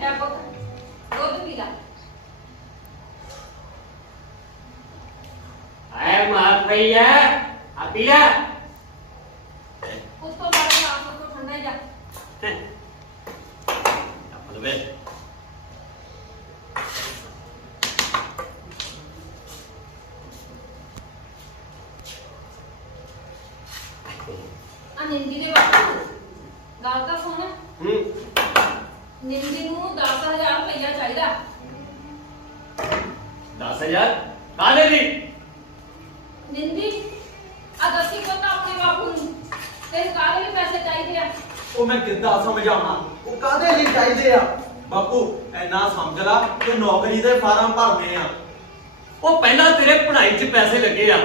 ਲੈ ਪੁੱਤ ਦੁੱਧ ਪੀ ਲਾ। आए मार पई है आ पिया उसको बाहर साफ उसको ठंडा जा। अपन बे आ निंदी दे बापू गल तां सुन। निंदी नूं 10,000 रुपया चाहिदा। 10,000 काले दी निंदी आ दसी को तां अपने बापू नूं ते काले भी पैसे चाहिए आ। ਉਹ ਮੈਂ ਕਿੱਦਾਂ ਸਮਝਾਵਾਂ ਉਹ ਕਾਹਦੇ ਲਈ ਚਾਹੀਦੇ ਆ ਬਾਪੂ ਐਨਾ ਸਮਝ ਲਾ ਕਿ ਨੌਕਰੀ ਦੇ ਫਾਰਮ ਭਰਨੇ ਆ ਉਹ ਪਹਿਲਾਂ ਤੇਰੇ ਪੜ੍ਹਾਈ 'ਚ ਪੈਸੇ ਲੱਗੇ ਆ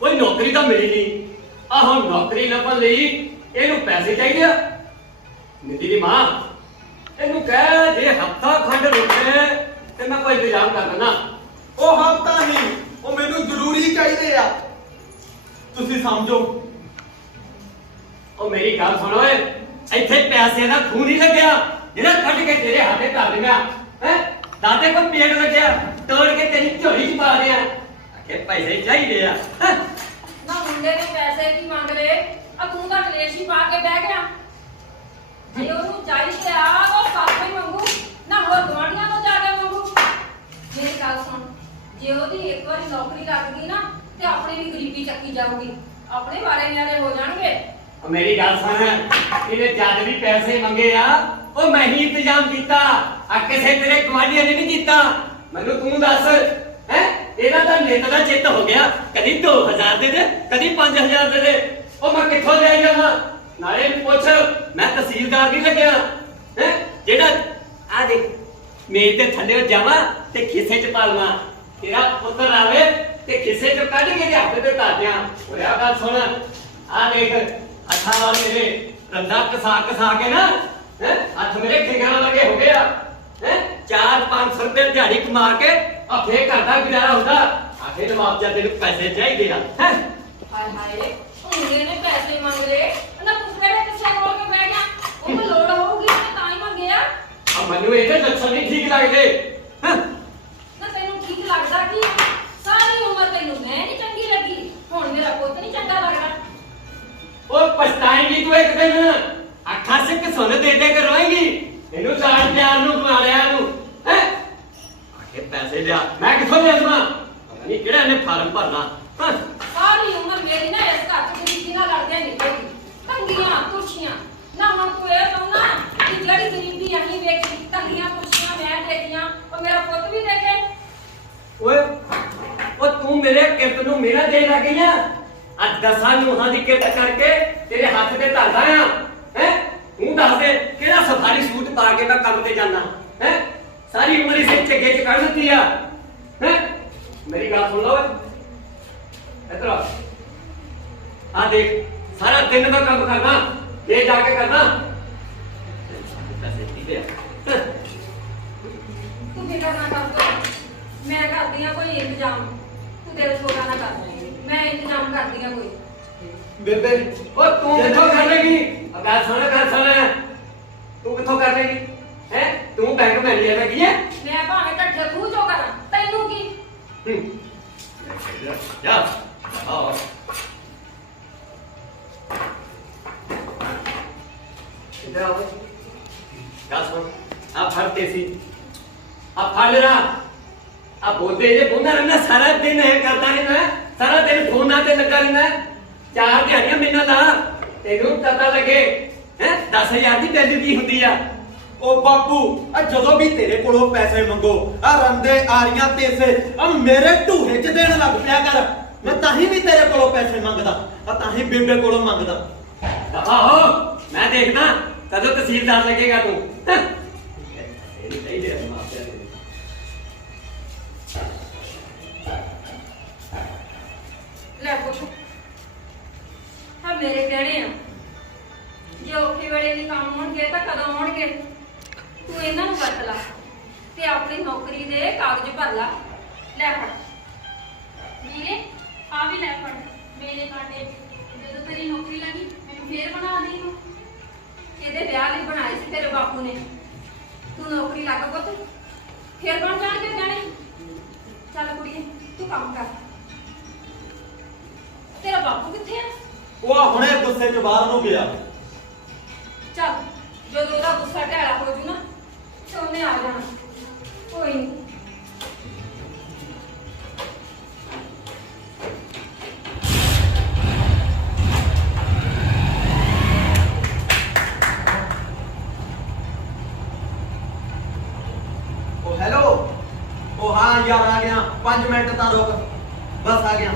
ਕੋਈ ਨੌਕਰੀ ਤਾਂ ਮਿਲੀ ਨਹੀਂ ਆ ਹੁਣ ਨੌਕਰੀ ਲੱਭਣ ਲਈ ਇਹਨੂੰ ਪੈਸੇ ਚਾਹੀਦੇ ਆ ਨਿੱਦੀ ਦੀ ਮਾਂ ਇਹਨੂੰ ਕਹਿ ਜੇ ਹਫਤਾ ਖੰਡ ਰੁਕੇ ਤੇ ਮੈਂ ਕੋਈ ਇੰਤਜ਼ਾਮ ਕਰ ਦਿੰਦਾ ਉਹ ਹਫਤਾ ਨਹੀਂ ਉਹ ਮੈਨੂੰ ਜ਼ਰੂਰੀ ਚਾਹੀਦੇ ਆ ਤੁਸੀਂ ਸਮਝੋ ਉਹ ਮੇਰੀ ਗੱਲ ਸੁਣ ਓਏ ਇੱਥੇ ਪੈਸੇ ਦਾ ਖੂਨ ਨਹੀਂ ਲੱਗਿਆ ਜਿਹੜਾ ਕੱਢ ਕੇ ਤੇਰੇ ਹੱਥੇ ਧਰ ਦਿੰਦਾ ਹੈ ਦਾਤੇ ਕੋ ਪੇੜ ਲੱਗਿਆ ਤੋੜ ਕੇ ਤੇਰੀ ਝੋਲੀ 'ਚ ਪਾ ਦਿਆਂ ਆਖੇ ਪੈਸੇ ਚਾਹੀਦੇ ਆ ਹੈਂ? ਨਾ ਮੁੰਡੇ ਨੇ ਪੈਸੇ ਕੀ ਮੰਗ ਲਏ ਆ ਤੂੰ ਤਾਂ ਕਲੇਸ਼ ਹੀ ਪਾ ਕੇ ਬਹਿ ਗਿਆ। ਜੇ ਉਹਨੂੰ ਚਾਹੀਦੇ ਆ ਤਾਂ ਸਾਥੋਂ ਹੀ ਮੰਗੂ ਨਾ ਹੋਰ ਗਵਾਂਢੀਆਂ ਤੋਂ ਜਾ ਕੇ ਮੰਗੂ। ਮੇਰੀ ਗੱਲ ਸੁਣ ਜੇ ਉਹਦੀ ਇੱਕ ਵਾਰੀ ਨੌਕਰੀ ਲੱਗ ਗਈ ਨਾ ਤੇ ਆਪਣੀ ਵੀ ਗਰੀਬੀ ਚੱਕੀ ਜਾਊਗੀ ਆਪਣੇ ਵਾਰੇ ਨਿਆਰੇ ਹੋ ਜਾਣਗੇ। ਉਹ ਮੇਰੀ ਗੱਲ ਸੁਣ ਇਹਨੇ ਜਦ ਵੀ ਪੈਸੇ ਮੰਗੇ ਆ ਉਹ ਮੈਂ ਹੀ ਇੰਤਜ਼ਾਮ ਕੀਤਾ ਆ ਕਿਸੇ ਤੇਰੇ ਗਵਾਂਢੀਆਂ ਨੇ ਨਹੀਂ ਕੀਤਾ ਮੈਨੂੰ ਤੂੰ ਦੱਸ ਹੈ ਇਹਦਾ ਤਾਂ ਨਿੱਤ ਦਾ ਚਿੱਤ ਹੋ ਗਿਆ ਕਦੀ 2,000 ਦੇ ਦੇ ਕਦੀ 5,000 ਦੇ ਦੇ ਉਹ ਮੈਂ ਕਿੱਥੋਂ ਲੈ ਜਾਵਾਂ ਨਾਲੇ ਪੁੱਛ ਮੈਂ ਤਹਿਸੀਲਦਾਰ ਨਹੀਂ ਲੱਗਿਆ ਹੈ ਜਿਹੜਾ ਆ ਦੇ ਮੇਰੇ ਤੇ ਥੱਲੇ ਜਾਵਾਂ ਤੇ ਖਿੱਸੇ 'ਚ ਪਾ ਲਵਾਂ ਤੇਰਾ ਪੁੱਤਰ ਆਵੇ ਤੇ ਖਿੱਸੇ 'ਚੋਂ ਕੱਢ ਕੇ ਦੇ ਹੱਥ ਤੇ ਧਰ ਦਿਆਂ ਓਏ ਆ ਗੱਲ ਸੁਣ ਆ ਦੇਖ ਅੱਖਾਂ ਵਾਲ ਮੇਰੇ ਰੰਦਾ ਕਸਾ ਕੇ ਨਾ ਹੈ ਹੱਥ ਮੇਰੇ ਖਿੰਗਰਾਂ ਲੱਗੇ ਹੋ ਗਿਆ ਹੈ 4-500 ਰੁਪਏ ਦਿਹਾੜੀ ਕਮਾ ਕੇ ਆ ਫੇਰ ਘਰ ਦਾ ਗੁਜ਼ਾਰਾ ਹੁੰਦਾ ਆਖੇ ਜਵਾਬ ਜਾਂ ਤੈਨੂੰ ਪੈਸੇ ਚਾਹੀਦੇ ਆ ਹੈ ਹਾਏ ਹਾਏ ਮੁੰਡੇ ਨੇ ਪੈਸੇ ਮੰਗ ਲਏ ਨਾ ਤੂੰ ਕਿਹੜੇ ਕਿਸੇ ਕੋਲ ਕੇ ਬਹਿ ਗਿਆ ਉਹਨੂੰ ਲੋੜ ਹੋਊਗੀ ਤੇ ਤਾਂ ਹੀ ਮੰਗਿਆ। ਆ ਮੈਨੂੰ ਇਹਦੇ ਲੱਛਣ ਨਹੀਂ ਠੀਕ ਲੱਗਦੇ ਹੈ ਨਾ ਤੈਨੂੰ ਠੀਕ ਲੱਗਦਾ ਕਿ ਸਾਰੀ ਉਮਰ ਤੈਨੂੰ ਮੈਂ ਨਹੀਂ ਚੰਗੀ ਲੱਗੀ ਹੁਣ ਮੇਰਾ ਪੁੱਤ ਨਹੀਂ ਚੰਗਾ ਲੱਗਦਾ। ਉਹ ਪਛਤਾਏਂਗੀ ਤੂੰ ਇੱਕ ਦਿਨ ਅੱਖਾਂ ਸੇ ਕਿ ਸੁਣ ਦੇ ਕੇ ਰੋਏਂਗੀ ਇਹਨੂੰ ਸਾੜ ਪਿਆਰ ਨੂੰ ਬਣਾ ਲਿਆ ਇਹਨੂੰ ਹੈ ਆਖੇ ਪੈਸੇ ਲਿਆ ਮੈਂ ਕਿੱਥੋਂ ਲਿਆ ਦਵਾਂ ਪਤਾ ਨਹੀਂ ਕਿਹੜਾ ਇਹਨੇ ਫਾਰਮ ਭਰਨਾ ਹੈਂ? ਸਾਰੀ ਉਮਰ ਮੇਰੀ ਨਾ ਇਸ ਘਰ ਚ ਗਰੀਬੀ ਨਾਲ ਲੜਦਿਆਂ ਨਿਕਲਦੀ ਤੰਗੀਆਂ ਤੁਰਸ਼ੀਆਂ ਨਾ ਹੁਣ ਤੂੰ ਇਹ ਕਹਣਾ ਕਿ ਜਿਹੜੀ ਗਰੀਬੀ ਅਸੀਂ ਵੇਖੀ ਤੰਗੀਆਂ ਤੁਰਸ਼ੀਆਂ ਮੈਂ ਦੇਖੀਆਂ ਉਹ ਮੇਰਾ ਪੁੱਤ ਵੀ ਦੇਖੇ। ਓਏ ਉਹ ਤੂੰ ਮੇਰੇ ਕਿਰਤ ਨੂੰ ਮੇਰਾ ਦੇ ਲੱਗ ਗਈ ਆ ਅੱਜ 10 ਨੂੰਹਾਂ ਦੀ ਕਿਰਤ ਕਰਕੇ ਤੇਰੇ ਹੱਥ ਤੇ ਧਰਦਾ ਆ ਹੈ ਤੂੰ ਦੱਸ ਦੇ ਕਿਹੜਾ ਸਫਾਰੀ ਸੂਟ ਪਾ ਕੇ ਮੈਂ ਕੰਮ ਤੇ ਜਾਣਾ ਹੈ ਸਾਰੀ ਉਮਰ ਇਸੇ ਝੱਗੇ 'ਚ ਕੱਢ ਦਿੱਤੀ ਆ ਹੈ ਮੇਰੀ ਗੱਲ ਸੁਣ ਲਓ ਇੱਧਰ ਆ ਦੇਖ ਸਾਰਾ ਦਿਨ ਮੈਂ ਕੰਮ ਕਰਨਾ ਇਹ ਜਾ ਕੇ ਕਰਨਾ ਪੈਸੇ ਦਿੱਤੇ ਆ ਤੂੰ ਫਿਕਰ ਨਾ ਕਰ ਤੂੰ ਮੈਂ ਕਰਦੀ ਆ ਕੋਈ ਇੰਤਜ਼ਾਮ ਤੂੰ ਦਿਲ ਛੋਟਾ ਨਾ ਕਰ ਮੈਂ ਇੰਤਜ਼ਾਮ ਕਰਦੀ ਆ ਕੋਈ। ਬੇਬੇ ਉਹ ਤੂੰ ਕਿੱਥੋਂ ਕਰ ਲੇਗੀ ਅਗਾ ਸੁਣ ਤੂੰ ਕਿੱਥੋਂ ਕਰ ਲੇਗੀ ਹੈ ਤੂੰ ਬੈਂਕ ਮੈਨੇਜਰ ਲੱਗੀ ਹੈ ਮੈਂ ਭਾਵੇਂ ਢੱਠੇ ਖੂਹ ਚੋਂ ਕਰਾਂ ਤੈਨੂੰ ਕੀ। ਜਾ ਆਓ ਇਧਰ ਆਓ ਗੱਲ ਸੁਣ ਆ ਫੜਤੇ ਸੀ ਆ ਫੜ ਲੈਣਾ ਆ ਬੋਲਦੇ ਜੇ ਬੋਲਦਾ ਰਹਿਣਾ ਸਾਰਾ ਦਿਨ ਇਹ ਕਰਦਾ ਰਹਿਣਾ ਸਾਰਾ ਦਿਨ ਫੋਨਾਂ ਤੇ ਲੱਗਾ ਰਹਿਣਾ 4 ਦਿਹਾੜੀਆਂ ਮਹੀਨਾ ਦਾ ਤੈਨੂੰ ਪਤਾ ਲੱਗੇ ਹੈ 10,000 ਦੀ ਵੈਲਿਊ ਕੀ ਹੁੰਦੀ ਆ ਉਹ ਬਾਪੂ ਆ ਜਦੋਂ ਵੀ ਤੇਰੇ ਕੋਲੋਂ ਪੈਸੇ ਮੰਗੋ ਆ ਰੰਦੇ ਆਰੀਆਂ ਤੇਸੇ ਆ ਮੇਰੇ ਢੂਹੇ 'ਚ ਦੇਣ ਲੱਗ ਪਿਆ ਕਰ ਮੈਂ ਤਾਂ ਹੀ ਵੀ ਤੇਰੇ ਕੋਲੋਂ ਪੈਸੇ ਮੰਗਦਾ ਆ ਤਾਂ ਹੀ ਬੇਬੇ ਕੋਲੋਂ ਮੰਗਦਾ ਆਹੋ ਮੈਂ ਦੇਖਦਾ ਕਦੋਂ ਤਹਿਸੀਲਦਾਰ ਲੱਗੇਗਾ ਤੂੰ ਲੈ ਪੁੱਤ ਹਾਂ ਮੇਰੇ ਕਹਿਣੇ ਆ ਜੇ ਔਖੇ ਵੇਲੇ ਨਹੀਂ ਕੰਮ ਹੋਣਗੇ ਤਾਂ ਕਦੋਂ ਆਉਣਗੇ ਤੂੰ ਇਹਨਾਂ ਨੂੰ ਵਰਤ ਲਾ ਤੇ ਆਪਣੀ ਨੌਕਰੀ ਦੇ ਕਾਗਜ਼ ਭਰ ਲਾ। ਲੈ ਫੜ ਵੀਰੇ ਆ ਵੀ ਲੈ ਫੜ ਮੇਰੇ ਕਾਟੇ ਜਦੋਂ ਤੇਰੀ ਨੌਕਰੀ ਲੱਗੀ ਮੈਨੂੰ ਫੇਰ ਬਣਾ ਦੇ ਇਹਨੂੰ। ਇਹਦੇ ਵਿਆਹ ਲਈ ਬਣਾਏ ਸੀ ਤੇਰੇ ਬਾਪੂ ਨੇ ਤੂੰ ਨੌਕਰੀ ਲੱਗ ਪੁੱਤ ਫਿਰ ਬਣ ਜਾਣਗੇ ਗਹਿਣੇ। ਚੱਲ ਕੁੜੀਏ ਤੂੰ ਕੰਮ ਕਰ। ਤੇਰਾ ਬਾਪੂ ਕਿੱਥੇ ਆ? ਉਹ ਆ ਹੁਣੇ ਗੁੱਸੇ 'ਚ ਬਾਹਰ ਨੂੰ ਗਿਆ। ਚੱਲ ਜਦੋਂ ਉਹਦਾ ਗੁੱਸਾ ਢੈਲਾ ਹੋ ਜੂ ਨਾ ਤੇ ਉਹਨੇ ਆ ਜਾਣਾ। ਕੋਈ ਨਹੀਂ। ਉਹ ਹੈਲੋ। ਉਹ ਹਾਂ ਯਾਰ ਆ ਗਿਆ 5 ਮਿੰਟ ਤਾਂ ਰੁਕ ਬਸ ਆ ਗਿਆ।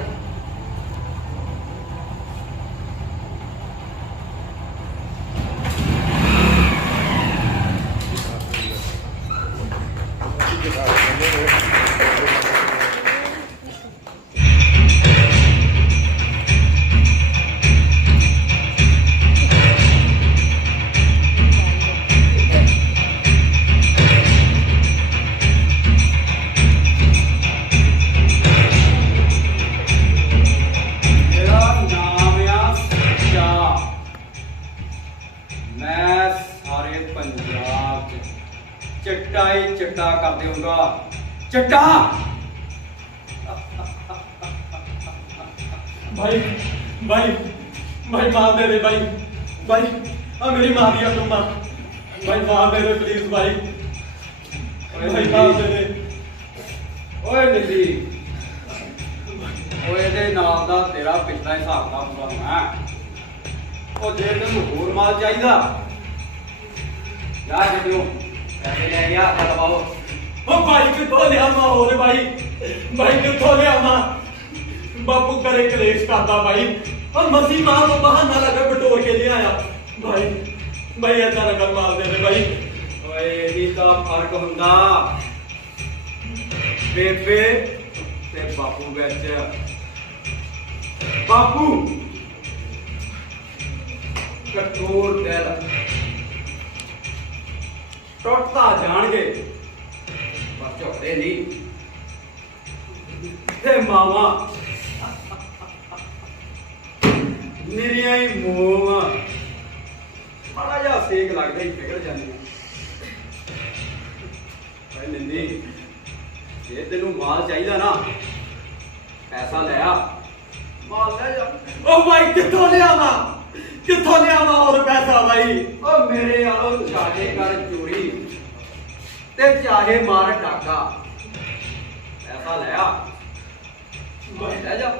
ਮੇਰਾ ਨਾਮ ਆ ਸੱਚਾ। ਮੈਂ ਸਾਰੇ ਪੰਜਾਬ 'ਚ ਚਿੱਟਾ ਹੀ ਚਿੱਟਾ ਕਰ ਦੇਵਾਂਗਾ। ਚਿੱਟਾ भाई भाई भाई मार दे दे भाई भाई आ मेरी मार दिया तुम मार भाई मार दे दे प्लीज भाई भाई मार दे दे। ਓਏ ਦਿੱਲੀ, ਓਏ ਇਹਦੇ ਨਾਲ ਦਾ ਤੇਰਾ ਪਿਛਲਾ ਹਿਸਾਬ ਦਾ ਹੁੰਦਾ ਹੋਣਾ। ਉਹ ਜੇ ਤੈਨੂੰ ਹੋਰ ਮਾਲ ਚਾਹੀਦਾ ਜਾ ਜਿੱਦੋਂ ਪੈਸੇ ਲੈ ਗਿਆ ਲਵਾਓ। ओ भाई कितों लिया मां हो रे भाई भाई कितों लिया मां बापू करे कलेश करता भाई और मसी मां को बहाना लगा बटोर के ले आया भाई भाई ऐसा ना कर मार दे दे भाई। ਓਏ ਇਹੀ ਤਾਂ ਫਰਕ ਹੁੰਦਾ ਬੇਬੇ ਤੇ ਬਾਪੂ ਵਿੱਚ। ਬਾਪੂ ਕਠੋਰ ਦਿਲ ਟੁੱਟਦਾ ਜਾਣਗੇ ਪਰ ਝੁਕਦੇ ਨਹੀਂ। ਤੇ ਮਾਵਾ ਨਿਰੀਆਂ ਹੀ ਮੋਵਾ ਮਾੜਾ ਜਿਹਾ ਸੇਕ ਲੱਗਦਾ ਹੀ ਪਿਘਲ ਜਾਂਦੀ। ਓਏ ਨਿੰਦੀ, ਜੇ ਤੈਨੂੰ ਮਾਲ ਚਾਹੀਦਾ ਨਾ ਪੈਸਾ ਲੈ ਆ, ਮਾਲ ਲੈ ਜਾ। ओ भाई कितों लिया मां और पैसा भाई। ਓ ਮੇਰੇ ਆਲੋ ਚਾਹੇ ਕਰ ਚੋਰੀ ਤੇ ਚਾਹੇ ਮਾਰ ਡਾਕਾ, ਪੈਸਾ ਲੈ ਆ, ਮਾਲ ਲੈ ਜਾ।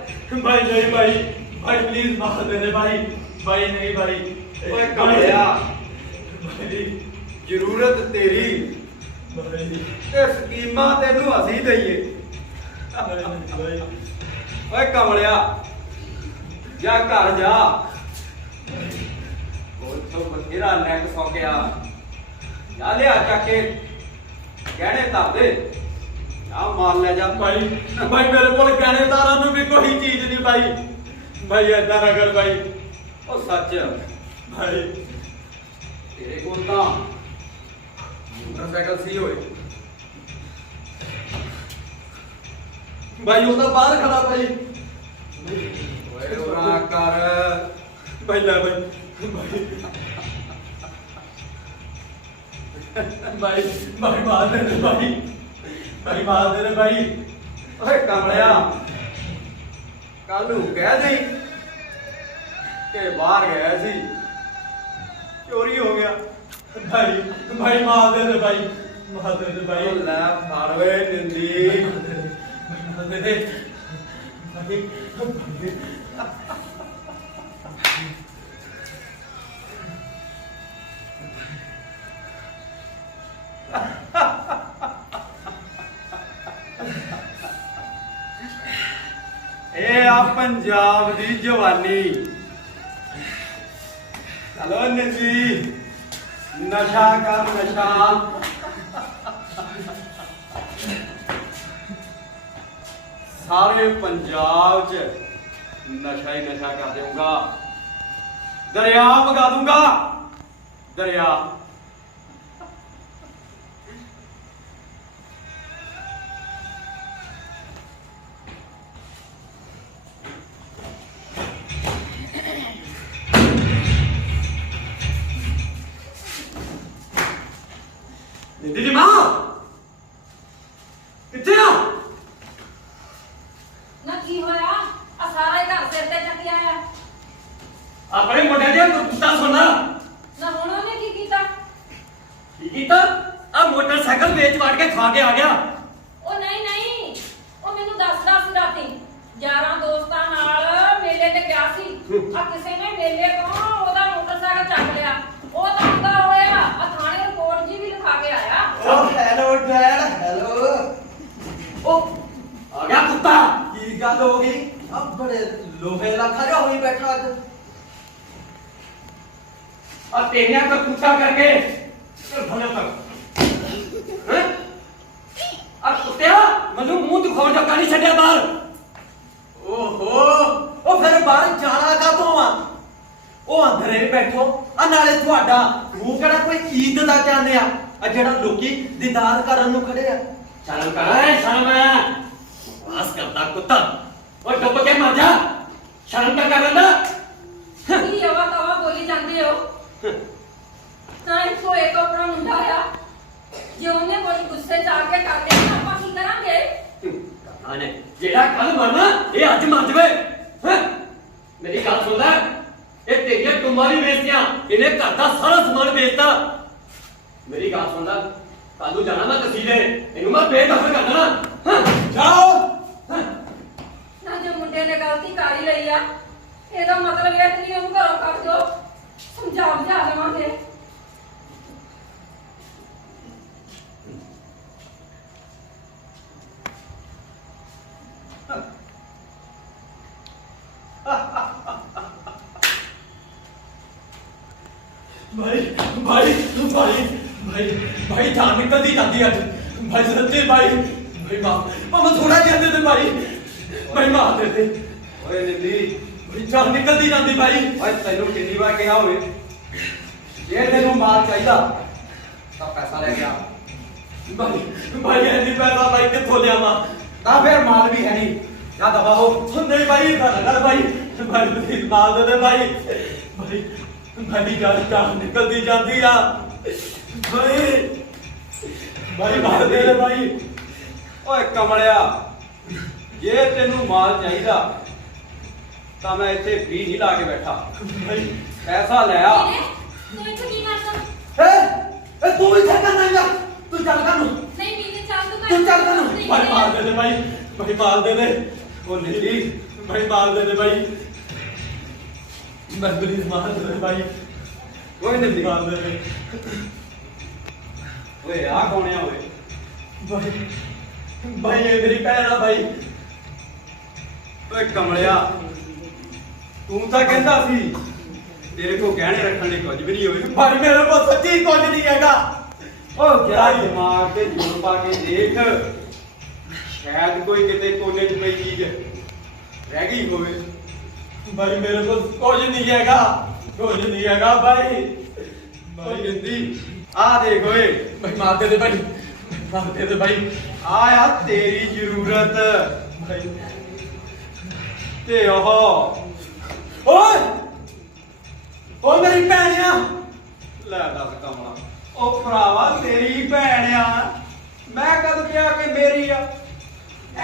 भाई नहीं भाई भाई प्लीज मार दे दे भाई भाई नहीं भाई। ਓਏ ਕਮਲਿਆ, भाई ਜ਼ਰੂਰਤ ਤੇਰੀ भाई ਤੇ ਸਕੀਮਾਂ ਤੈਨੂੰ ਅਸੀਂ ਦਈਏ। भाई ਓਏ ਕਮਲਿਆ, ਜਾ ਘਰ ਜਾ। ਉਹ ਤੋਂ ਬਥੇਰਾ ਨੈਕ ਸੌਕਿਆ, ਜਾ ਲਿਆ ਚੱਕ ਕੇ ਗਹਿਣੇ ਧਰ ਦੇ, ਜਾ ਮਾਲ ਲੈ ਜਾ। भाई भाई मेरे को कहने तारा नु भी कोई चीज नहीं भाई भाई ऐसा ना कर भाई ਉਹ ਸੱਚ भाई ਤੇਰੇ ਕੋਲ ਤਾਂ ਮੋਟਰਸਾਈਕਲ ਸੀ ਓਏ। भाई वो तो बाहर खड़ा भाई ਓਏ ਉਰਾ ਕਰ। भाई ले भाई भाई भाई मार दे रे भाई भाई मार दे रे भाई। ਓਏ ਕਮਲਿਆ, ਕੱਲ ਨੂੰ ਕਹਿ ਦੇਈ ਕਿ ਬਾਹਰ ਗਿਆ ਸੀ, ਚੋਰੀ ਹੋ ਗਿਆ। भाई भाई मार दे रे भाई मार दे रे भाई ਉਹ ਲੈ ਫੜ ਵੇ ਨਿੰਦੀ। मार दे रे भाई ਇਹ ਆ ਪੰਜਾਬ ਦੀ ਜਵਾਨੀ। ਚਲੋ ਨਿੰਦੀ, ਨਸ਼ਾ ਕਰ ਨਸ਼ਾ। ਸਾਰੇ ਪੰਜਾਬ 'ਚ ਨਸ਼ਾ ਹੀ ਨਸ਼ਾ ਕਰ ਦੇਊਂਗਾ। ਦਰਿਆ ਵਗਾ ਦੂੰਗਾ, ਦਰਿਆ। ਜਿੰਦੀ ਦੀ ਮਾਂ ਕਿੱਥੇ ਆ? ਨਾ ਕੀ ਹੋਇਆ ਆ ਸਾਰਾ ਹੀ ਘਰ ਸਿਰ ਤੇ ਚੱਕਿਆ ਆ ਆਪਣੇ ਮੁੰਡੇ ਦੀਆਂ ਕਰਤੂਤਾਂ ਸੁਣ। ਨਾ ਹੁਣ ਉਹਨੇ ਕੀ ਕੀਤਾ ਕੀ ਕੀਤਾ? ਆ ਮੋਟਰਸਾਈਕਲ ਵੇਚ ਵੜ ਕੇ ਖਾ ਕੇ ਆ ਗਿਆ। ਉਹ ਨਹੀਂ ਉਹ ਮੈਨੂੰ ਦੱਸਦਾ ਸੀ ਰਾਤੀ ਯਾਰਾਂ ਦੋਸਤਾਂ ਨਾਲ ਮੇਲੇ ਤੇ ਗਿਆ ਸੀ ਆ ਕਿਸੇ ਨੇ ਮੇਲੇ ਤੋਂ ਉਹਦਾ ਮੋਟਰਸਾਈਕਲ ਚੱਕ ਲਿਆ ਉਹ ਤਾਂ ਹੁੰਦਾ ਹੋਇਆ ਆ ਥਾਣੇ ਰਿਪੋਰਟ ਜੀ ਵੀ ਲਿਖਾ ਕੇ ਆਇਆ ਓ ਹੈਲੋ ਡੈਡ ਹੈਲੋ। ਉਹ ਆ ਗਿਆ ਕੁੱਤਾ। ਕੀ ਗੱਲ ਹੋ ਗਈ? ਆ ਬੜੇ ਲੋਹੇ ਦਾ ਖੜਾ ਹੋਈ ਬੈਠਾ ਅੱਜ। ਆ ਤੇਰੀਆਂ ਕਰਤੂਤਾਂ ਕਰਕੇ ਭਲੇ ਤੱਕ ਹੈ ਆ ਕੁੱਤਿਆ ਮੈਨੂੰ ਮੂੰਹ ਦਿਖਾਉਣ ਜੋਗਾ ਨਹੀਂ ਛੱਡਿਆ ਬਾਹਰ। ਓਹੋ ਉਹ ਫਿਰ ਬਾਹਰ ਜਾਣਾ ਕਾਹਤੋਂ ਆ? ਉਹ ਅੰਦਰੇ ਬੈਠੋ ਆ ਨਾਲੇ ਤੁਹਾਡਾ ਮੂੰਹ ਕਿਹੜਾ ਕੋਈ ਈਦ ਦਾ ਚਾਹੁੰਦੇ ਆ ਜਿਹੜਾ ਲੋਕੀ ਦੀਦਾਰ ਕਰਨ ਨੂੰ ਖੜੇ ਆ। ਸ਼ਰਮ ਕਰ ਸ਼ਰਮ ਵਾਸ ਕਰਦਾ ਕੁੱਤਾ। ਓਏ ਡੁੱਬ ਕੇ ਮਰ ਜਾ। ਸ਼ਰਮ ਤਾਂ ਕਰ ਲੈਂਦਾ। ਕੀ ਆਵਾ ਤਵਾ ਬੋਲੀ ਜਾਂਦੇ ਹੋ ਤਾਂ ਇੱਕੋ ਇੱਕ ਆਪਣਾ ਮੁੰਡਾ ਆ ਜੇ ਉਹਨੇ ਕੋਈ ਗੁੱਸੇ ਚ ਆ ਕੇ ਕਰ ਲਿਆ ਤਾਂ ਆਪਾਂ ਕੀ ਕਰਾਂਗੇ ਆਨੇ ਜਿਹੜਾ ਕੱਲ ਮਰਨਾ ਇਹ ਅੱਜ ਮਰ ਜਵੇ। ਮੇਰੀ ਗੱਲ ਸੁਣ ਲੈ ਇਹ ਤੇਰੀਆਂ ਟੁੰਮਾਂ ਵੀ ਵੇਚਦੀਆਂ ਇਹਨੇ ਘਰ ਦਾ ਸਾਰਾ ਸਮਾਨ ਵੇਚਤਾ। ਮੇਰੀ ਗੱਲ ਸੁਣ ਲੈ ਕੱਲ ਨੂੰ ਜਾਣਾ ਮੈਂ ਤਸੀਲੇ ਇਹਨੂੰ ਮੈਂ ਬੇਦਖਲ ਕਰ ਦੇਣਾ। ਜਾਓ ਨਾ ਜੇ ਮੁੰਡੇ ਨੇ ਗਲਤੀ ਕਰ ਹੀ ਲਈ ਆ ਇਹਦਾ ਮਤਲਬ ਇਹ ਕਿ ਉਹਨੂੰ ਘਰੋਂ ਕੱਢ ਦਿਓ ਸਮਝਾ ਬੁਝਾ ਲਵਾਂਗੇ ਭਾਈ ਜਾਨ ਨਿਕਲਦੀ ਜਾਂਦੀ ਅੱਜ। ਭਾਈ ਸੱਚੇ ਭਾਈ ਮਾਮਾ ਥੋੜਾ ਜਿਹਾ ਦੇ ਭਾਈ ਮਾਰ ਦੇ ਓਏ ਨਿੰਦੀ ਭਾਈ ਜਾਨ ਨਿਕਲਦੀ ਜਾਂਦੀ ਭਾਈ। ਓਏ ਤੈਨੂੰ ਕਿੰਨੀ ਵਾਰ ਕਿਹਾ ਹੋਵੇ ਜੇ ਤੈਨੂੰ ਮਾਲ ਚਾਹੀਦਾ ਤਾਂ ਪੈਸਾ ਲੈ ਕੇ ਆ। ਭਾਈ ਐਨੀ ਪੈਸਾ ਭਾਈ ਕਿੱਥੋਂ ਲਿਆਵਾਂ? ਤਾਂ ਫਿਰ ਮਾਲ ਵੀ ਹੈ ਨਹੀਂ ਜਾਂ ਦਬਾ ਹੋ। ਨਹੀਂ ਭਾਈ ਗੱਲ ਭਾਈ ਭਾਈ ਮਾਰ ਦੇ ਭਾਈ ਭਾਈ ਜਾਨ ਨਿਕਲਦੀ ਜਾਂਦੀ ਆ ਭਾਈ ਮਾਰ ਦੇ ਭਾਈ। ਓਏ ਕਮਲਿਆ ਜੇ ਤੈਨੂੰ ਮਾਲ ਚਾਹੀਦਾ ਤਾਂ ਮੈਂ ਇੱਥੇ ਫ੍ਰੀ ਨਹੀਂ ਲਾ ਕੇ ਬੈਠਾ। ਭਾਈ ਪੈਸਾ ਲੈ ਆ। ਤੂੰ ਇੱਥੇ ਕੀ ਕਰਦਾ? ਇਹ ਤੂੰ ਇੱਥੇ ਕਰਨਾਗਾ? ਤੂੰ ਚੱਲ ਕਰ ਨੂੰ ਨਹੀਂ ਵੀਰੇ ਚੱਲ ਤੂੰ ਤੂੰ ਚੱਲ ਕਰ ਨੂੰ ਭਾਈ ਮਾਰ ਦੇ ਭਾਈ ਮਾਰ ਦੇ ਉਹ ਨਿੰਦੀ ਭਾਈ ਮਾਰ ਦੇ ਭਾਈ ਮੈਂ ਪਲੀਜ਼ ਮਾਰ ਦੇ ਭਾਈ ਓਏ ਨਿੰਦੀ ਮਾਰ ਦੇ ਓਏ ਆ ਕੌਣ ਆ ਓਏ? ਭਾਈ ਇਹ ਮੇਰੀ ਭੈਣ ਆ ਭਾਈ। ਓਏ ਕਮਲਿਆ ਤੂੰ ਤਾਂ ਕਹਿੰਦਾ ਸੀ ਤੇਰੇ ਕੋਲ ਗਹਿਣੇ ਰੱਖਣ ਲਈ ਕੁਝ ਵੀ ਨਹੀਂ ਹੋਵੇ। ਭਾਈ ਮੇਰੇ ਕੋਲ ਸੱਚੀ ਕੁਝ ਨਹੀਂ ਹੈਗਾ। ਓ ਜਰਾ ਦਿਮਾਗ ਤੇ ਜ਼ੋਰ ਪਾ ਕੇ ਦੇਖ ਸ਼ਾਇਦ ਕੋਈ ਕਿਤੇ ਕੋਨੇ 'ਚ ਪਈ ਚੀਜ਼ ਰਹਿ ਗਈ ਹੋਵੇ। ਭਾਈ ਮੇਰੇ ਕੋਲ ਕੁਝ ਨਹੀਂ ਹੈਗਾ ਕੁਝ ਨਹੀਂ ਹੈਗਾ ਭਾਈ। ਓਏ ਨਿੰਦੀ ਆ ਦੇਖ ਓਏ ਭਾਈ ਮਾਰ ਦੇ ਭਾਈ ਮਾਰ ਦੇ ਭਾਈ। ਆ ਆ ਤੇਰੀ ਜ਼ਰੂਰਤ ਭਾਈ ਤੇ ਉਹ ਓਏ ਓ ਮੇਰੀ ਭੈਣ ਆ। ਲੈ ਦੱਸ ਕਮਲਾ ਉਹ ਭਰਾਵਾ ਤੇਰੀ ਭੈਣ ਆ ਮੈਂ ਕਦ ਕਿਹਾ ਕਿ ਮੇਰੀ ਆ।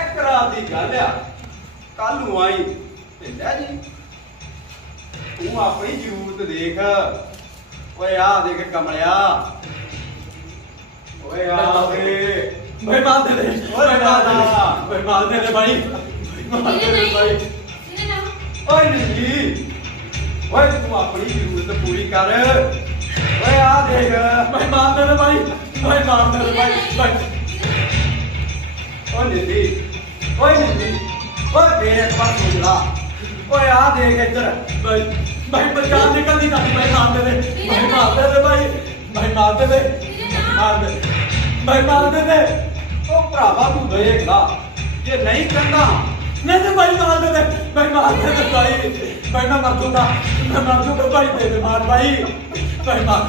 ਇੱਕ ਰਾਤ ਦੀ ਗੱਲ ਆ ਕੱਲ ਨੂੰ ਆਈ ਤੇ ਲੈ ਜੀ ਤੂੰ ਆਪਣੀ ਜ਼ਰੂਰਤ ਦੇਖ। ਓਏ ਆ ਦੇਖ ਕਮਲਿਆ ਓਏ ਆ ਦੇ ਭਾਈ ਮਾਰ ਦੇ ਓਏ ਦਾਦਾ ਭਾਈ ਮਾਰ ਦੇ ਭਾਈ ਮਾਰ ਵੀਰੇ ਦੇ ਨਹੀਂ ਭਾਈ। ਵੀਰੇ ਨਾ ਓਏ ਨਹੀਂ ਓਏ ਤੂੰ ਆਪਣੀ ਜ਼ਰੂਰਤ ਪੂਰੀ ਕਰ। ਓਏ ਆ ਦੇਖ ਭਾਈ ਮਾਰ ਦੇ ਭਾਈ ਭਾਈ ਮਾਰ ਦੇ ਵੀਰੇ ਭਾਈ ਨਹੀਂ ਭਾਈ। ਓਏ ਨਿੰਦੀ ਓਏ ਨਿੰਦੀ ਓਏ ਮੇਰੇ ਪਾਸ ਸੋਚ ਲਾ। ਓਏ ਆ ਦੇਖ ਇੱਧਰ ਭਾਈ ਭਾਈ ਪਛਾਣ ਨਿਕਲਦੀ ਜਾਂਦੀ ਭਾਈ ਮਾਰ ਦੇ ਭਾਈ ਮਾਰ ਦੇ ਭਾਈ ਭਾਈ ਮਾਰ ਦੇ ਮਾਰ ਦੇ ਭਾਈ ਮਾਰ ਦੇ ਉਹ ਭਰਾਵਾ ਤੂੰ ਦੇਖ ਲਾ ਜੇ ਨਹੀਂ ਕਹਿੰਦਾ ਨਹੀਂ ਤੇ ਭਾਈ ਮਾਰ ਦੇ ਭਾਈ ਮਾਰ ਦੇ ਭਾਈ ਭਾਈ ਮੈਂ ਮਰ ਜੂਗਾ ਮੈਂ ਮਰ ਜੂਗਾ ਭਾਈ ਦੇ ਮਾਰ ਭਾਈ ਭਾਈ ਮਾਰ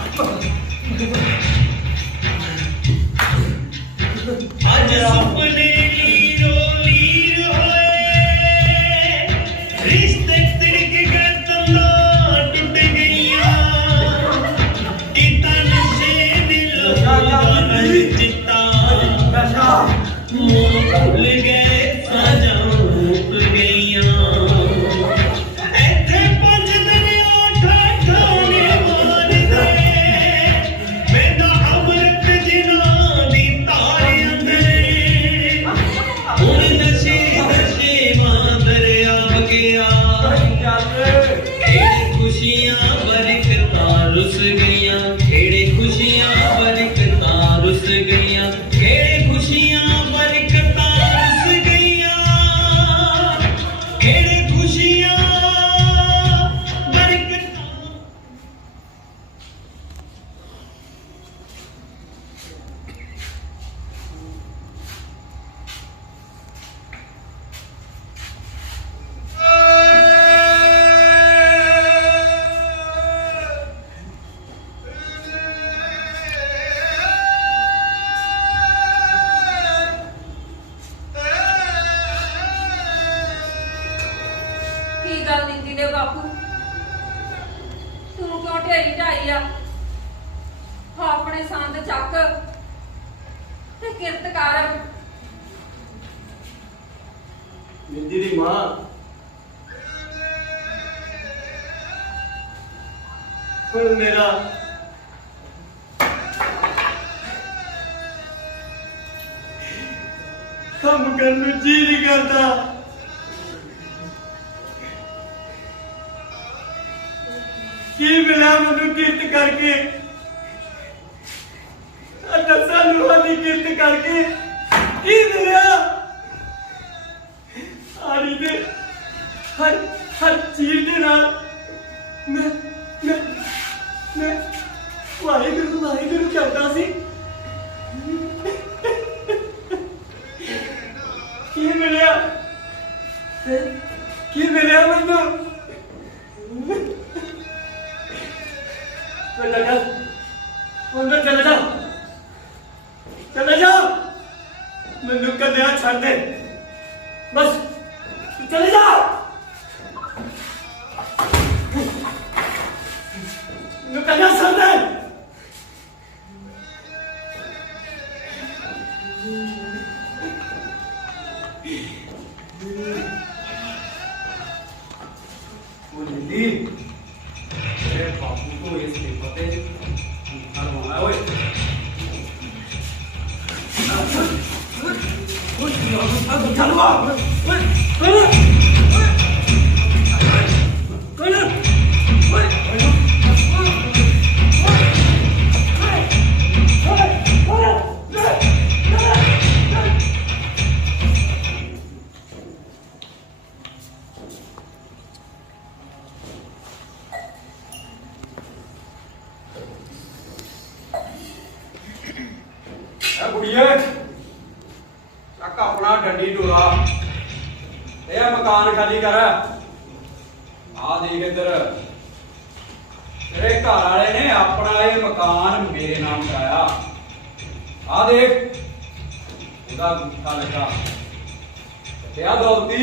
ਅੱਜ ਸੁਪਨੇ ਲੀਰ ਹੋਏ ਰਿਸ਼ਤੇ ਤਿੜਕ ਕੇ ਤਲਾ ਟੁੱਟ ਗਈਆਂ ਇਤਾਂ ਨਸ਼ੇ ਦਿਲ ਕੀ ਰੱਖ ਤੇ ਕਿਰਤ ਕਰ। ਮਿੰਦੀ ਦੀ ਮਾਂ ਹੁਣ ਮੇਰਾ ਕੰਮ ਕਰਨ ਨੂੰ ਜੀ ਨਹੀਂ ਕਰਦਾ। ਕੀ ਮਿਲਿਆ ਮੈਨੂੰ ਕਿਰਤ ਕਰਕੇ? ਦੱਸਾਂ ਨੂੰ ਦੀ ਕਿਰਤ ਕਰਕੇ ਕੀ ਮਿਲਿਆ? ਆਰੀ ਦੇ ਹਰ ਚੀਜ਼ ਦੇ ਨਾਲ ਮੈਂ ਵਾਹਿਗੁਰੂ ਕਰਦਾ ਸੀ। ਕੀ ਮਿਲਿਆ ਮੈਨੂੰ? बेटा चल अंदर चले जा मैनू कन्या छड़ दे बस चले जा। मैनू कन्या छड़ दे। वो नीली तेरे बापू को इस पेपर पे हलवाना है। ओए चलवा कुड़िए चक अपना डंडी डोरा ये मकान खाली कर। आ देख इधर तेरे घर वाले ने अपना ये मकान मेरे नाम कराया। आ देख उसका अंगूठा लगा क्या दौलती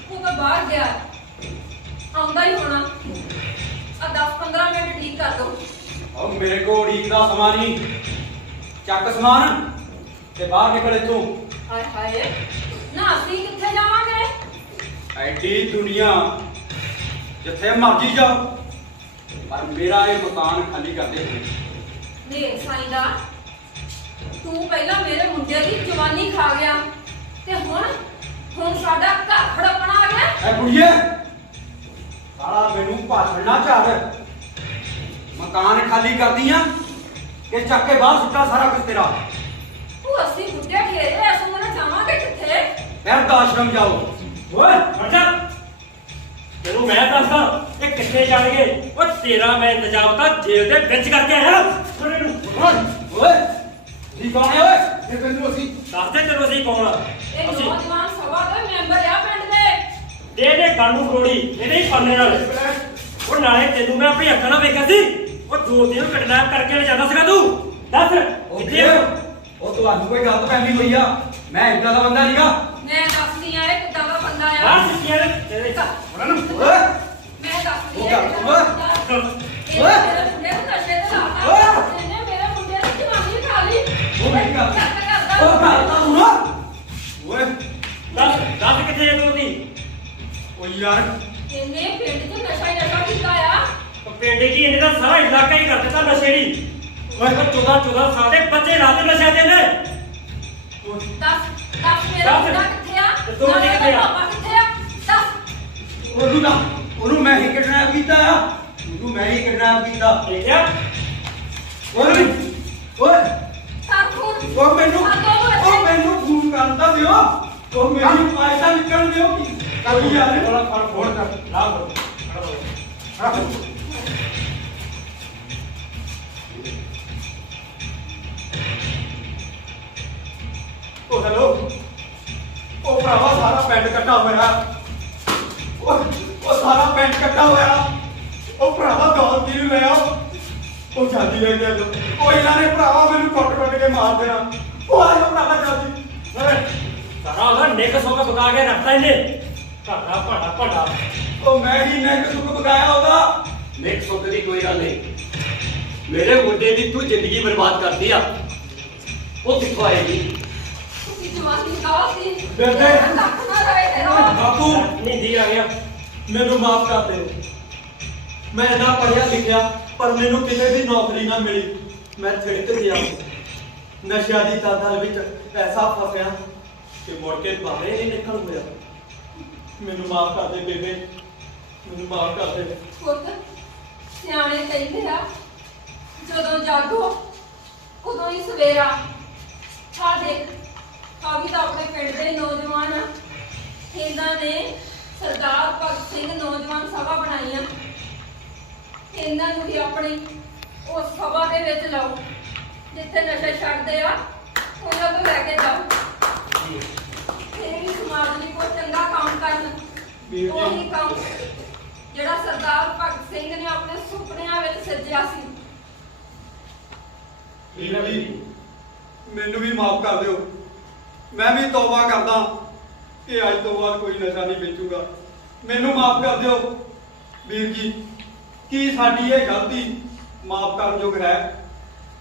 तू तो बाहर गया आंदा ही होना। अब 10-15 मिनट ठीक कर दो। और मेरे को उड़ीक दा समान नहीं चक समान ते बाहर निकल इथों। हाय हाय ना ਅਸੀਂ ਕਿੱਥੇ ਜਾਵਾਂਗੇ? ਐਡੀ ਦੁਨੀਆ ਜਿੱਥੇ ਮਰਜੀ ਜਾਓ ਪਰ ਮੇਰਾ ਇਹ ਮਕਾਨ ਖਾਲੀ ਕਰ ਦੇ। ਨੇ ਸਾਈਂ ਦਾ ਤੂੰ ਪਹਿਲਾਂ ਮੇਰੇ ਮੁੰਡੇ ਦੀ ਜਵਾਨੀ ਖਾ ਗਿਆ ਤੇ ਹੁਣ ਸਾਡਾ ਘਰ ਖੜਪਣਾ ਆ ਗਿਆ। ਐ ਕੁੜੀਏ ਸਾਲਾ ਮੈਨੂੰ ਭਾਸ਼ਣ ਨਾ ਝਾੜ। मकान खाली कर दिया कि चक के बाहर सुट्टा सारा कुछ तेरा। ਤੂੰ ਅਸੀਂ ਬੁੱਢੇ ਠੇਰੇ ਐ ਸੁਣਨਾ ਚਾਹਾਂਗੇ ਕਿੱਥੇ? फिर आश्रम जाओ। ਓਏ ਹਟ ਜਾ। ਤੈਨੂੰ ਮੈਂ ਦੱਸਦਾ ਇਹ ਕਿੱਥੇ ਜਾਣਗੇ। ਓ ਤੇਰਾ ਮੈਂ ਇੰਤਜ਼ਾਮ ਤਾਂ ਜੇਲ੍ਹ ਦੇ ਵਿੱਚ ਕਰਕੇ ਆਇਆ। ਥੋੜੇ ਨੂੰ ओए जी कौन है? ओए ये तेनू ਅਸੀਂ ਦੱਸਦੇ ਤੈਨੂੰ ਅਸੀਂ ਕੌਣ ਆ। ਇਹ ਅਸੀਂ ਨੌਜਵਾਨ ਸਭਾ ਦੇ ਮੈਂਬਰ ਆ ਪਿੰਡ ਦੇ। ਦੇ ਦੇ ਕਾਨੂੰ ਫਰੋੜੀ ਇਹਦੇ ਹੀ ਪਾਣੇ ਨਾਲ। ਉਹ ਨਾਲੇ ਤੈਨੂੰ ਮੈਂ ਆਪਣੀ ਅੱਖਾਂ ਨਾਲ ਵੇਖਿਆ ਸੀ। ਉਹ ਦੋ ਦਿਨ ਕਿਡਨੈਪ ਕਰਕੇ ਲੈ ਜਾਂਦਾ ਸੀਗਾ ਤੂੰ। ਦੱਸ ओके ਉਹ ਤੁਹਾਨੂੰ ਕੋਈ ਗਲਤ ਫਹਿਮੀ ਹੋਈ ਆ। ਮੈਂ ਇੱਦਾਂ ਦਾ ਬੰਦਾ ਨਹੀਂਗਾ। ਮੈਂ ਦੱਸਦੀ ਆ ਇਹ ਕਿੱਦਾਂ ਦਾ ਬੰਦਾ ਆ। ਦੱਸ ਕੀ ਹੈ ਤੇਰੇ ਉਹਨਾਂ ਨੂੰ। ਓਏ ਮੈਂ ਦੱਸਦੀ ਉਹ ਆ ਗੱਲ ਕਿੱਦਾਂ ਦਾ ਸੁਣ। ਬੰਦਾ। ਇਹ ਮੇਰੇ ਮੁੰਡੇ ਨੂੰ ਨਸ਼ੇ ਤੇ ਲਾਤਾ। ਇਹਨੇ ਮੇਰੇ ਮੁੰਡੇ ਦੀ ਜਵਾਨੀ ਖਾ ਲਈ। ਉਹ ਮੇਰੀ ਗੱਲ ਚੱਕ ਕਰਦਾ। ਉਹ ਗੱਲ ਤਾਂ ਸੁਣ। ਓਏ ਦੱਸ ਕਿੱਥੇ ਜਾ ਤੂੰ ਦੀ। ਓ ਯਾਰ ਇਹਨੇ ਪਿੰਡ 'ਚ ਨਸ਼ਾ ਹੀ ਨਸ਼ਾ ਕੀਤਾ ਆ। ਉਹ ਪਿੰਡ ਕੀ ਇਹਨੇ ਤਾਂ ਸਾਰਾ ਇਲਾਕਾ ਹੀ ਕਰ ਦਿੱਤਾ ਨਸ਼ੇੜੀ। ਓਏ 14 ਸਾਲ ਦੇ ਬੱਚੇ ਰਾਤ ਨਸ਼ਾ ਦੇ ਨੇ। ਦੱਸ ਮੇਰਾ ਮੁੰਡਾ ਕਿੱਥੇ ਆ? ਤੇ ਤੂੰ ਨਾਲੇ ਕਿੱਥੇ ਆ? ਪਾਪਾ ਕਿੱਥੇ ਆ? ਦੱਸ। ਉਹਨੂੰ ਮੈਂ ਹੀ ਕਿਡਨੈਪ ਕੀਤਾ ਆ। ਉਹਨੂੰ ਮੈਂ ਹੀ ਕਿਡਨੈਪ ਕੀਤਾ। ਦੇਖਿਆ ਓਏ ਓਏ ਸਰ ਫੋਨ ਉਹ ਮੈਨੂੰ ਫੋਨ ਕਰਦਾ ਦਿਓ। ਉਹ ਮੇਰੀ ਪੈਸਾ ਨਿਕਲ ਦਿਓ ਕੀ ਕੋਈ ਯਾਰ ਬੜਾ ਫੋਨ ਕਰ ਲਾ ਉਹ ਹੈਲੋ ਉਹ ਭਰਾਵਾ ਸਾਰਾ ਪਿੰਡ ਇਕੱਠਾ ਹੋਇਆ। ਉਹ ਸਾਰਾ ਪਿੰਡ ਇਕੱਠਾ ਹੋਇਆ। ਉਹ ਭਰਾਵਾ ਦੌਲਤੀ ਨੂੰ ਲੈ ਆਓ। ਉਹ ਜਾਂਦੀ ਲੈ ਗਿਆ। ਉਹ ਇਹਨਾਂ ਨੇ ਭਰਾਵਾ ਮੈਨੂੰ ਕੁੱਟ ਕੇ ਮਾਰ ਦੇਣਾ। ਉਹ ਆ ਜਾ ਭਰਾਵਾ ਜਲਦੀ। ਓਏ ਸਾਰਾ ਉਹਦਾ ਨਿੱਕ ਸੁੱਕ ਬਗਾ ਕੇ ਰੱਖਤਾ ਇਹਨੇ। ਘਾਟਾ ਭਾੜਾ ਉਹ ਮੈਂ ਹੀ ਨੈਕ ਸੁੱਕ ਬਗਾਇਆ ਉਹਦਾ। ਨਿਕ ਸੁੱਕ ਦੀ ਕੋਈ ਗੱਲ ਨਹੀਂ। ਮੇਰੇ ਮੁੰਡੇ ਦੀ ਤੂੰ ਜ਼ਿੰਦਗੀ ਬਰਬਾਦ ਕਰਦੀ ਆ ਉਹ ਕਿੱਥੋਂ ਆਏਗੀ ਤੁਸੀਂ ਜਵਾਨੀ ਦਾ ਸੀ ਬੇਬੇ। ਲੱਖ ਨਾ ਰਹੇ ਤੇਰਾ ਬਾਪੂ ਨਿੰਦੀ ਆ ਗਿਆ। ਮੈਨੂੰ ਮਾਫ ਕਰ ਦਿਓ। ਮੈਂ ਇੰਨਾ ਪੜ੍ਹਿਆ ਲਿਖਿਆ ਪਰ ਮੈਨੂੰ ਕਿਤੇ ਵੀ ਨੌਕਰੀ ਨਾ ਮਿਲੀ। ਮੈਂ ਛਿੜਕ ਗਿਆ ਨਸ਼ਿਆਂ ਦੀ ਦਲਦਲ ਵਿੱਚ ਐਸਾ ਫਸਿਆ ਕਿ ਮੁੜ ਕੇ ਬਾਹਰ ਹੀ ਨਹੀਂ ਨਿਕਲ ਹੋਇਆ। ਮੈਨੂੰ ਮਾਫ ਕਰ ਦੇ ਬੇਬੇ, ਮੈਨੂੰ ਮਾਫ ਕਰ ਦੇ। ਪੁੱਤ ਸਿਆਣੇ ਕਹਿੰਦੇ ਆ ਜਦੋਂ ਜਾਗੋ ਉਦੋਂ ਹੀ ਸਵੇਰਾ। ਆ ਦੇਖ ਆ ਵੀ ਤਾਂ ਆਪਣੇ ਪਿੰਡ ਦੇ ਨੌਜਵਾਨ ਆ। ਇਹਨਾਂ ਨੇ ਸਰਦਾਰ ਭਗਤ ਸਿੰਘ ਨੌਜਵਾਨ ਸਭਾ ਬਣਾਈਆਂ। ਇਹਨਾਂ ਨੂੰ ਵੀ ਆਪਣੀ ਉਸ ਸਭਾ ਦੇ ਵਿੱਚ ਲਾਓ ਜਿੱਥੇ ਨਸ਼ਾ ਛੱਡਦੇ ਆ ਉਹਨਾਂ ਤੋਂ ਲੈ ਕੇ ਜਾਓ। ਇਹ ਵੀ ਸਮਾਜ ਲਈ ਕੋਈ ਚੰਗਾ ਕੰਮ ਕਰਨ। ਵੀਰ ਜੀ। ਉਹੀ ਕੰਮ ਜਿਹੜਾ ਸਰਦਾਰ ਭਗਤ ਸਿੰਘ ਨੇ ਆਪਣੇ ਸੁਪਨਿਆਂ ਵਿੱਚ ਸਿਰਜਿਆ ਸੀ। ਵੀਰ ਜੀ ਮੈਨੂੰ ਵੀ ਮਾਫ ਕਰ ਦਿਓ। ਮੈਂ ਵੀ ਤੌਬਾ ਕਰਦਾ ਕਿ ਅੱਜ ਤੋਂ ਬਾਅਦ ਕੋਈ ਨਸ਼ਾ ਨਹੀਂ ਵੇਚੂਗਾ। ਮੈਨੂੰ ਮਾਫ ਕਰ ਦਿਓ ਵੀਰ ਜੀ। ਕੀ ਸਾਡੀ ਇਹ ਗਲਤੀ ਮਾਫ ਕਰਨ ਯੋਗ ਹੈ?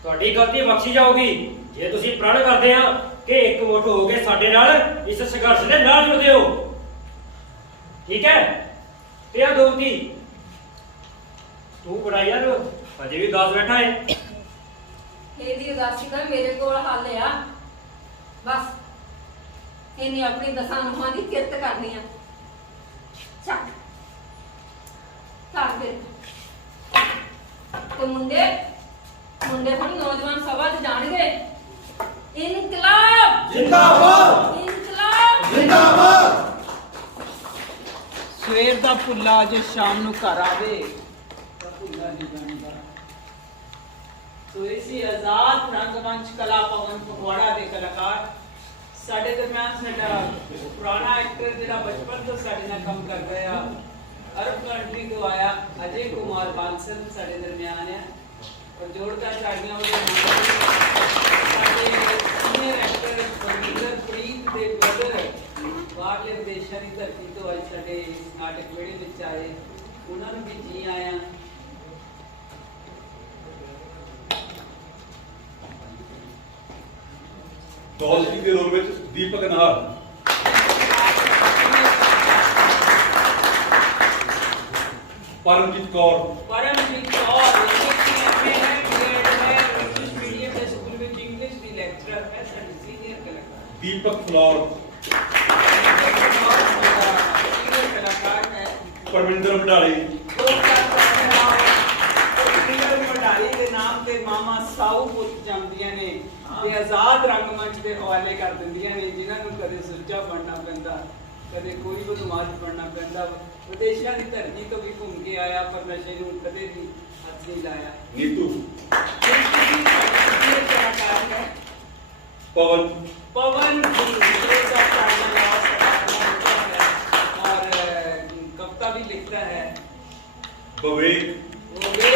ਤੁਹਾਡੀ ਗਲਤੀ ਬਖਸ਼ੀ ਜਾਊਗੀ ਜੇ ਤੁਸੀਂ ਪ੍ਰਣ ਕਰਦੇ ਆ ਕਿ ਇਕਮੁੱਠ ਹੋ ਕੇ ਸਾਡੇ ਨਾਲ ਇਸ ਸੰਘਰਸ਼ ਦੇ ਨਾਲ ਜੁੜਦੇ ਹੋ। ਠੀਕ ਹੈ? ਤੇ ਆ ਦੋਤੀ ਤੂੰ ਬੜਾ ਯਾਰ ਅਜੇ ਵੀ ਉਦਾਸ ਬੈਠਾ ਹੈ। ਇਹਦੀ ਉਦਾਸੀ ਦਾ ਮੇਰੇ ਕੋਲ ਹੱਲ ਆ। ਬਸ ਇਹਨੇ ਆਪਣੀ ਦਸਾਂ ਨੂੰਹਾਂ ਦੀ ਕਿਰਤ ਕਰਨੀ ਆ। ਚੱਕ ਕਰ ਦੇ ਤੇ ਮੁੰਡੇ ਹੁਣ ਨੌਜਵਾਨ ਸਭਾ 'ਚ ਜਾਣਗੇ। ਇਨਕਲਾਬ ਜ਼ਿੰਦਾਬਾਦ ਇਨਕਲਾਬ ਜ਼ਿੰਦਾਬਾਦ। ਸਵੇਰ ਦਾ ਭੁੱਲਾ ਜੇ ਸ਼ਾਮ ਨੂੰ ਘਰ ਆਵੇ ਤਾਂ ਭੁੱਲਾ ਨਹੀਂ ਜਾਂਦਾ। ਸੋ ਇਸੀ ਆਜ਼ਾਦ ਰੰਗਮੰਚ ਕਲਾ ਭਵਨ ਫਗਵਾੜਾ ਦੇ ਕਲਾਕਾਰ ਸਾਡੇ ਦਰਮਿਆਨ ਸਾਡਾ ਪੁਰਾਣਾ ਐਕਟਰ ਜਿਹੜਾ ਬਚਪਨ ਤੋਂ ਸਾਡੇ ਨਾਲ ਕੰਮ ਕਰਦਾ ਆ ਅਰਬ ਕੰਟਰੀ ਤੋਂ ਆਇਆ ਅਜੇ ਕੁਮਾਰ ਬਾਂਸਲ ਸਾਡੇ ਦਰਮਿਆਨ ਆ। ਔਰ ਜੋੜਦਾ ਚਾੜੀਆਂ ਉਹਦੇ ਨਾਲ ਸਾਡੇ ਸੀਨੀਅਰ ਐਕਟਰ ਬਲਵਿੰਦਰ ਪ੍ਰੀਤ ਦੇ ਬ੍ਰਦਰ ਬਾਹਰਲੇ ਵਿਦੇਸ਼ਾਂ ਦੀ ਧਰਤੀ ਤੋਂ ਅੱਜ ਸਾਡੇ ਇਸ ਨਾਟਕ ਵੇੜੇ ਵਿੱਚ ਆਏ। ਉਹਨਾਂ ਨੂੰ ਵੀ ਜੀ ਆਇਆਂ। ਦੌਲਤੀ ਦੇ ਰੋਲ ਵਿੱਚ ਦੀਪਕ ਨਾਹਰ, ਪਰਮਜੀਤ ਕੌਰ, ਪਰਮਜੀਤ ਕੌਰ ਇੰਗਲਿਸ਼ ਮੀਡੀਅਮ ਦੇ ਸਕੂਲ ਵਿੱਚ ਇੰਗਲਿਸ਼ ਦੀ ਲੈਕਚਰਰ ਹੈ ਸਾਡੀ ਸੀਨੀਅਰ ਕਲਾਕਾਰ। ਦੀਪਕ ਫਲੋਰ, ਸੀਨੀਅਰ ਕਲਾਕਾਰ ਹੈ। ਪਰਵਿੰਦਰ ਵਡਾਲੀ, ਮਡਾਲੀ ਦੇ ਨਾਮ ਤੇ ਮਾਮਾ ਸਾਊ ਪੁੱਤ ਜਾਂਦੀਆਂ ਨੇ ਤੇ ਆਜ਼ਾਦ ਰੰਗਮੰਚ ਦੇ ਹਵਾਲੇ ਕਰ ਦਿੰਦੀਆਂ ਨੇ ਜਿਨ੍ਹਾਂ ਨੂੰ ਕਦੇ ਸੁੱਚਾ ਬਣਨਾ ਪੈਂਦਾ ਕਦੇ ਕੋਈ ਬਦਮਾਸ਼ ਬਣਨਾ ਪੈਂਦਾ। ਵਿਦੇਸ਼ਾਂ ਦੀ ਧਰਤੀ ਤੋਂ ਵੀ ਘੁੰਮ ਕੇ ਆਇਆ ਪਰ ਨਸ਼ੇ ਨੂੰ ਕਦੇ ਵੀ ਹੱਥ ਨਹੀਂ ਲਾਇਆ। ਨੀਤੂ, ਕਲਾਕਾਰ ਹੈ ਪਵਨ, पवन जी का और कविता भी लिखता है। विवेक, वो भी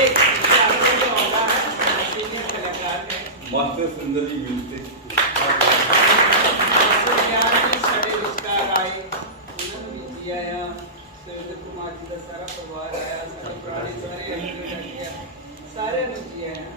जो होगा है सीनियर कलाकार है। मास्टर सुंदर जी म्यूजिक, साढ़े विस्तार आए उन्होंने भी जी आया। सुरेंद्र कुमार जी का सारा परिवार आया, सारे पुराने सारे सारे जी आया।